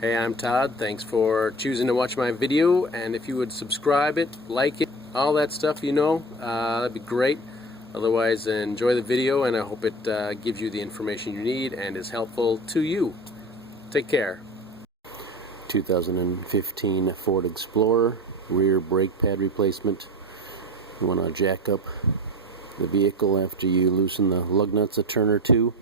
Hey, I'm Todd. Thanks for choosing to watch my video, and if you would subscribe it, like it, all that stuff, that'd be great. Otherwise, enjoy the video, and I hope it gives you the information you need and is helpful to you. Take care. 2015 Ford Explorer rear brake pad replacement. You want to jack up the vehicle after you loosen the lug nuts a turn or two,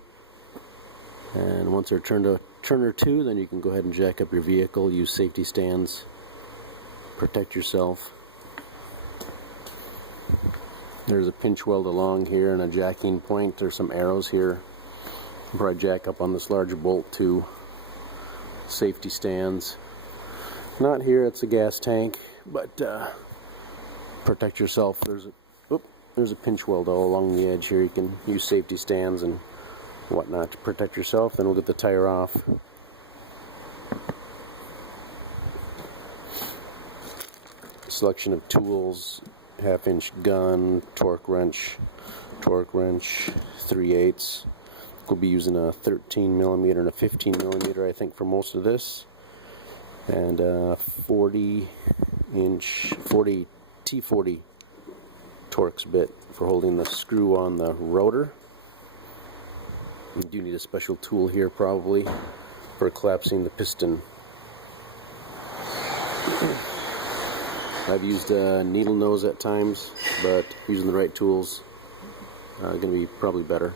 and once they're turned a turn or two, then you can go ahead and jack up your vehicle. Use safety stands, protect yourself. There's a pinch weld along here and a jacking point. There's some arrows here. Probably jack up on this large bolt too. Safety stands. Not here, it's a gas tank, but protect yourself. There's a pinch weld all along the edge here. You can use safety stands and whatnot to protect yourself. Then we'll get the tire off. Selection of tools: 1/2-inch gun, torque wrench, 3/8. We'll be using a 13mm and a 15mm, I think, for most of this, and a 40-inch T40 Torx bit for holding the screw on the rotor. You do need a special tool here probably for collapsing the piston. I've used a needle nose at times, but using the right tools going to be probably better.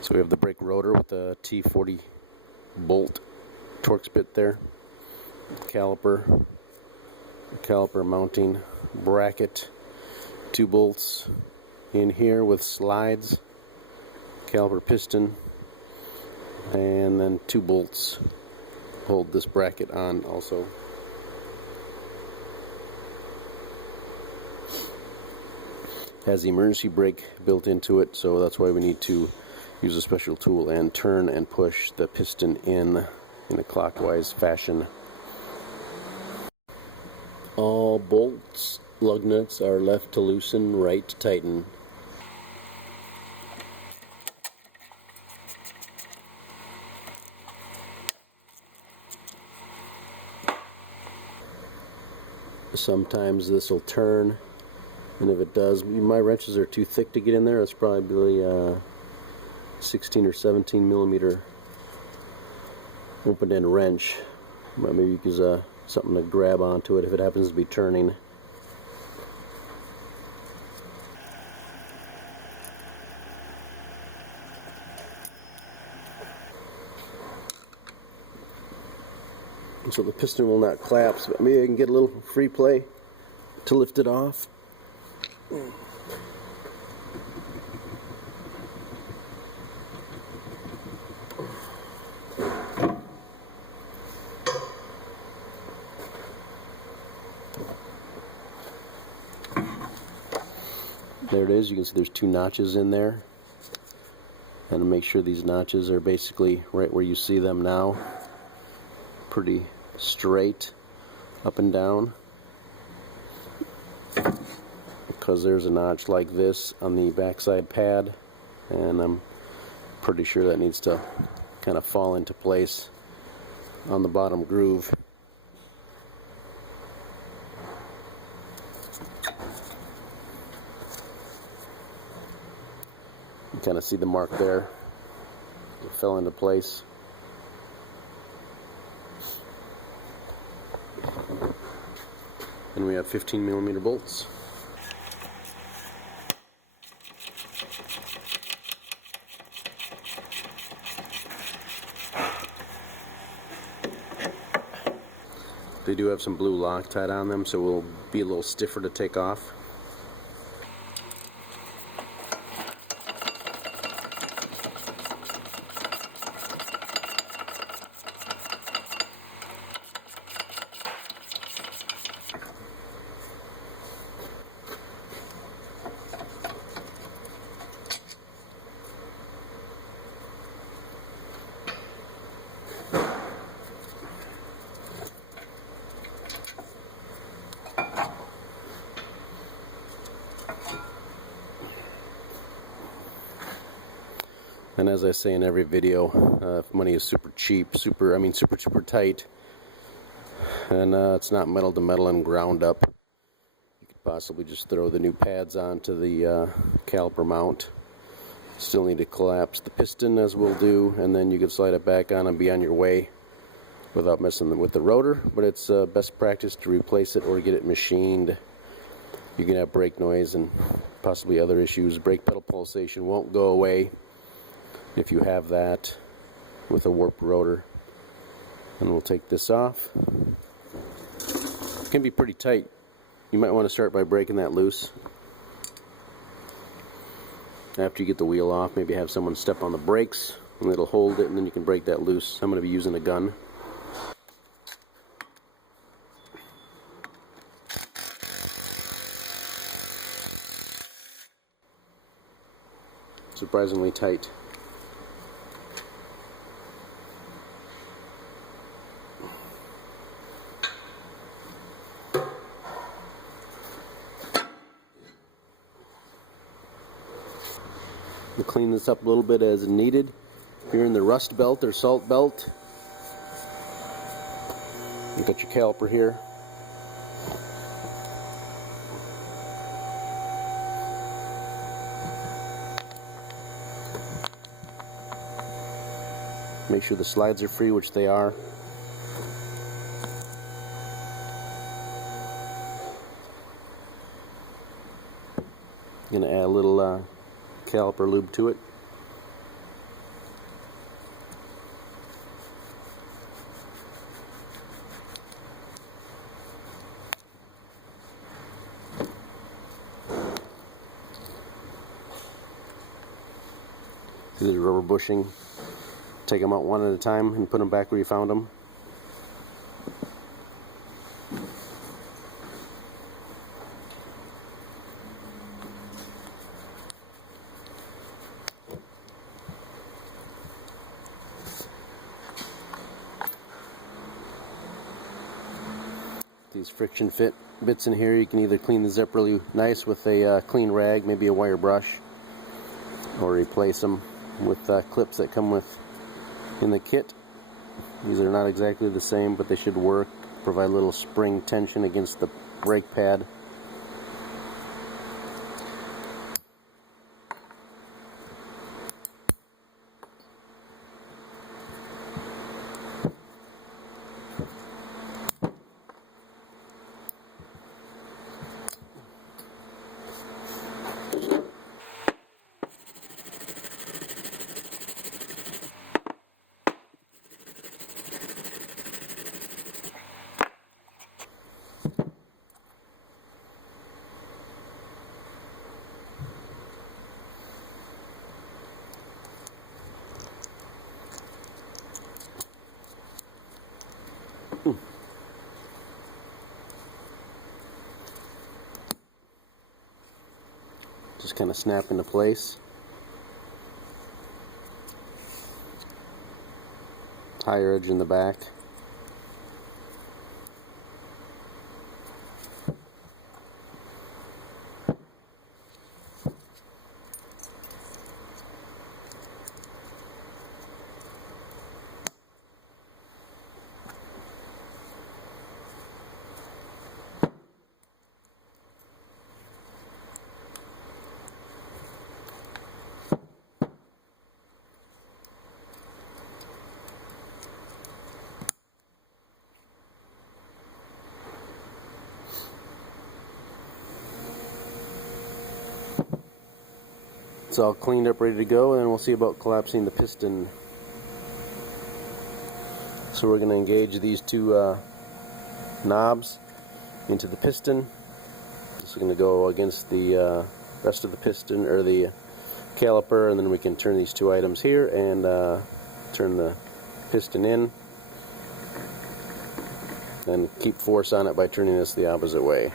So we have the brake rotor with the T40 bolt Torx bit there, caliper mounting bracket, 2 bolts in here with slides, caliper piston, and then 2 bolts hold this bracket on also. Has the emergency brake built into it, so that's why we need to use a special tool and turn and push the piston in a clockwise fashion. All bolts, lug nuts are left to loosen, right to tighten. Sometimes this will turn, and if it does, my wrenches are too thick to get in there. It's probably 16 or 17mm open end wrench, but maybe you use something to grab onto it if it happens to be turning. So the piston will not collapse, but maybe I can get a little free play to lift it off. There it is. You can see there's 2 notches in there, and to make sure these notches are basically right where you see them now, pretty straight up and down, because there's a notch like this on the backside pad, and I'm pretty sure that needs to kind of fall into place on the bottom groove. You kind of see the mark there. It fell into place. And we have 15mm bolts. They do have some blue Loctite on them, so it will be a little stiffer to take off. And as I say in every video, if money is super cheap, super tight, and it's not metal to metal and ground up, you could possibly just throw the new pads onto the caliper mount. Still need to collapse the piston, as we'll do, and then you can slide it back on and be on your way without messing with the rotor. But it's best practice to replace it or get it machined. You can have brake noise and possibly other issues. Brake pedal pulsation won't go away if you have that with a warped rotor. And we'll take this off. It can be pretty tight. You might want to start by breaking that loose. After you get the wheel off, maybe have someone step on the brakes and it'll hold it, and then you can break that loose. I'm going to be using a gun. Surprisingly tight. We'll clean this up a little bit as needed. If you're in the rust belt or salt belt, you've got your caliper here. Make sure the slides are free, which they are. I'm going to add a little caliper lube to it. See the rubber bushing. Take them out one at a time and put them back where you found them. These friction fit bits in here, you can either clean the zip really nice with a clean rag, maybe a wire brush, or replace them with clips that come with in the kit. These are not exactly the same, but they should work. Provide a little spring tension against the brake pad. Just kind of snap into place. Higher edge in the back. It's all cleaned up, ready to go, and then we'll see about collapsing the piston. So we're going to engage these two knobs into the piston. This is going to go against the rest of the piston, or the caliper, and then we can turn these two items here and turn the piston in, and keep force on it by turning this the opposite way.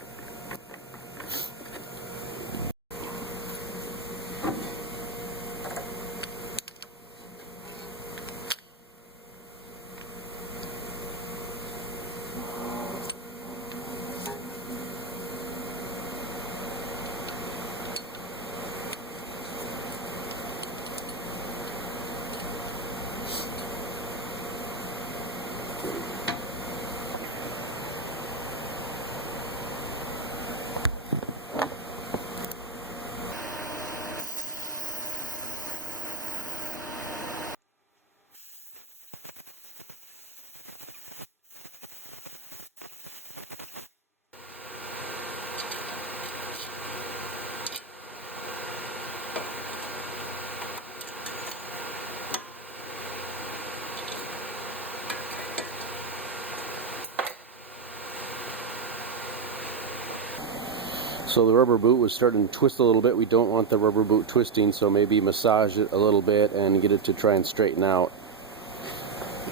So the rubber boot was starting to twist a little bit. We don't want the rubber boot twisting, so maybe massage it a little bit and get it to try and straighten out.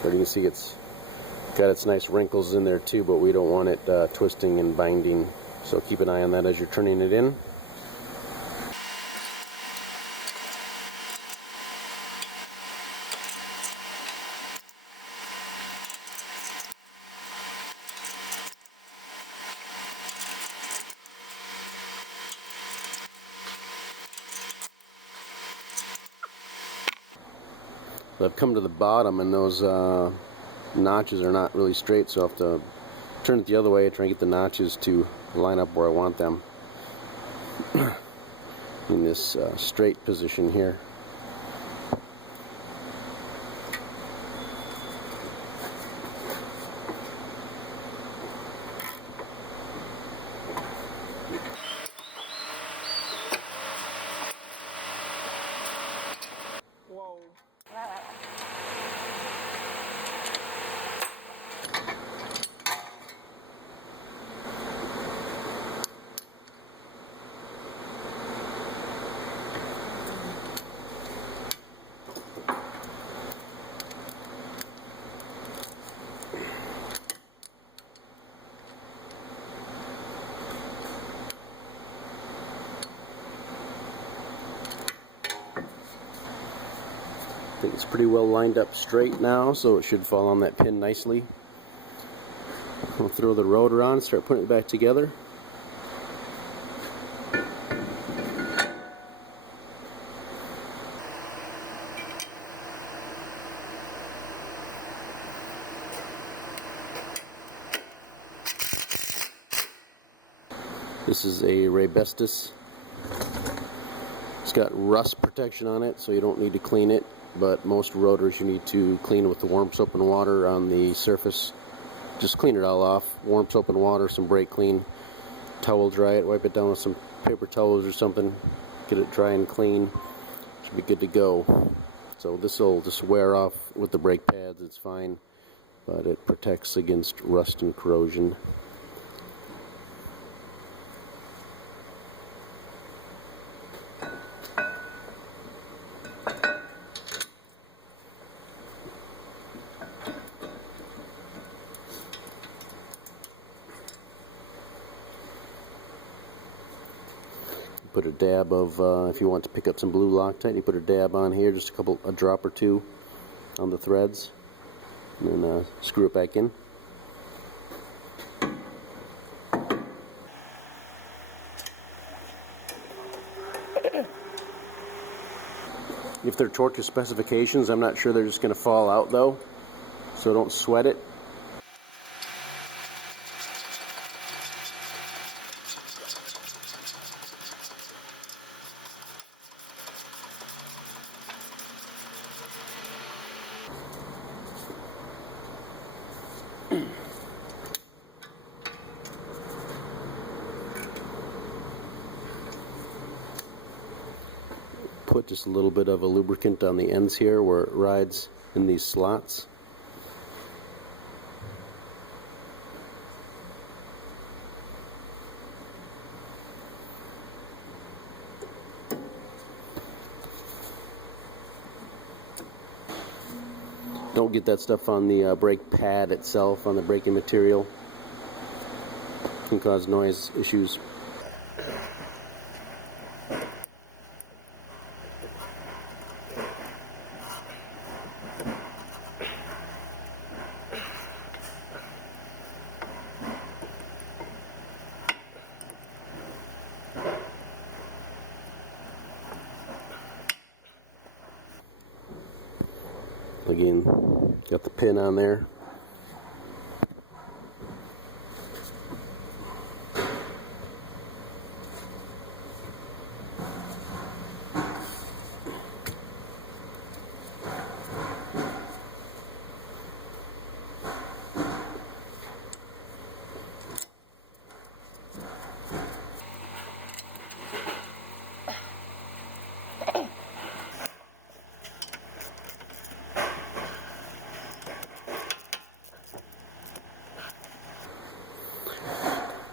But you can see it's got its nice wrinkles in there too, but we don't want it twisting and binding. So keep an eye on that as you're turning it in. So I've come to the bottom, and those notches are not really straight, so I have to turn it the other way, try and get the notches to line up where I want them in this straight position here. Whoa. I think it's pretty well lined up straight now, so it should fall on that pin nicely. We'll throw the rotor on and start putting it back together. This is a Raybestos. It's got rust protection on it, so you don't need to clean it, but most rotors you need to clean with the warm soap and water on the surface. Just clean it all off. Warm soap and water, some brake clean, towel dry it, wipe it down with some paper towels or something, get it dry and clean. Should be good to go. So this will just wear off with the brake pads, it's fine, but it protects against rust and corrosion. Put a dab of, if you want to pick up some blue Loctite, you put a dab on here, just a drop or two on the threads, and then screw it back in. If they're torque to specifications, I'm not sure they're just going to fall out though, so don't sweat it. Put just a little bit of a lubricant on the ends here where it rides in these slots. Don't get that stuff on the brake pad itself, on the braking material. It can cause noise issues. Again, got the pin on there.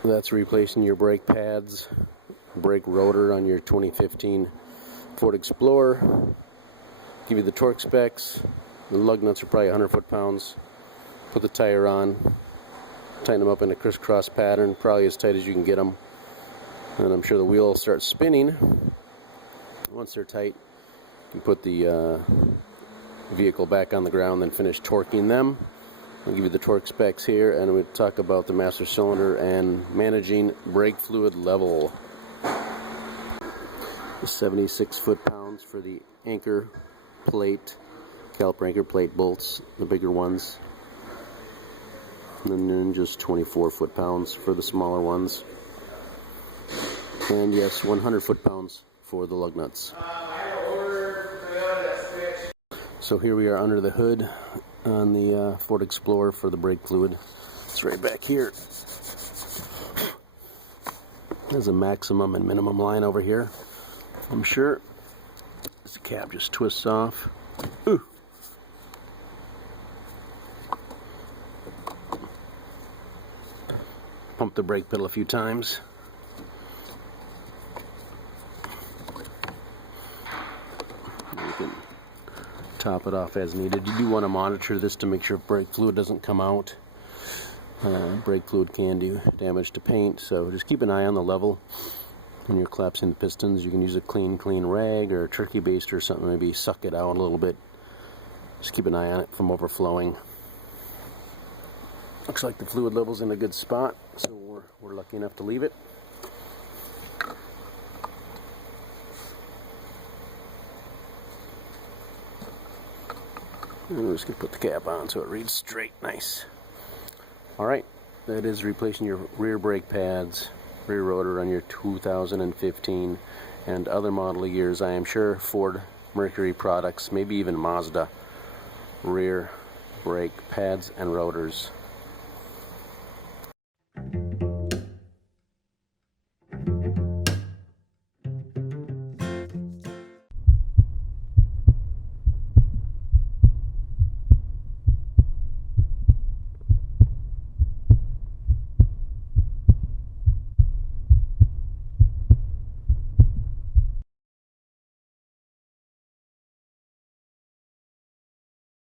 That's replacing your brake pads brake rotor on your 2015 Ford Explorer. Give you the torque specs. The lug nuts are probably 100 foot-pounds. Put the tire on, tighten them up in a crisscross pattern, probably as tight as you can get them. And I'm sure the wheel will start spinning. Once they're tight, you can put the vehicle back on the ground, then finish torquing them. I'll give you the torque specs here, and we'll talk about the master cylinder and managing brake fluid level. 76 foot-pounds for the anchor plate, caliper anchor plate bolts, the bigger ones. And then just 24 foot-pounds for the smaller ones. And yes, 100 foot-pounds for the lug nuts. So here we are under the hood on the Ford Explorer for the brake fluid. It's right back here. There's a maximum and minimum line over here. I'm sure this cap just twists off. Ooh. Pump the brake pedal a few times. You can top it off as needed. You do want to monitor this to make sure brake fluid doesn't come out. Brake fluid can do damage to paint, so just keep an eye on the level. When you're collapsing the pistons, you can use a clean rag or a turkey baster or something, maybe suck it out a little bit. Just keep an eye on it from overflowing. Looks like the fluid level's in a good spot, so we're lucky enough to leave it. And we're just going to put the cap on so it reads straight. Nice. Alright, that is replacing your rear brake pads, rear rotor on your 2015 and other model years. I am sure Ford, Mercury products, maybe even Mazda, rear brake pads and rotors.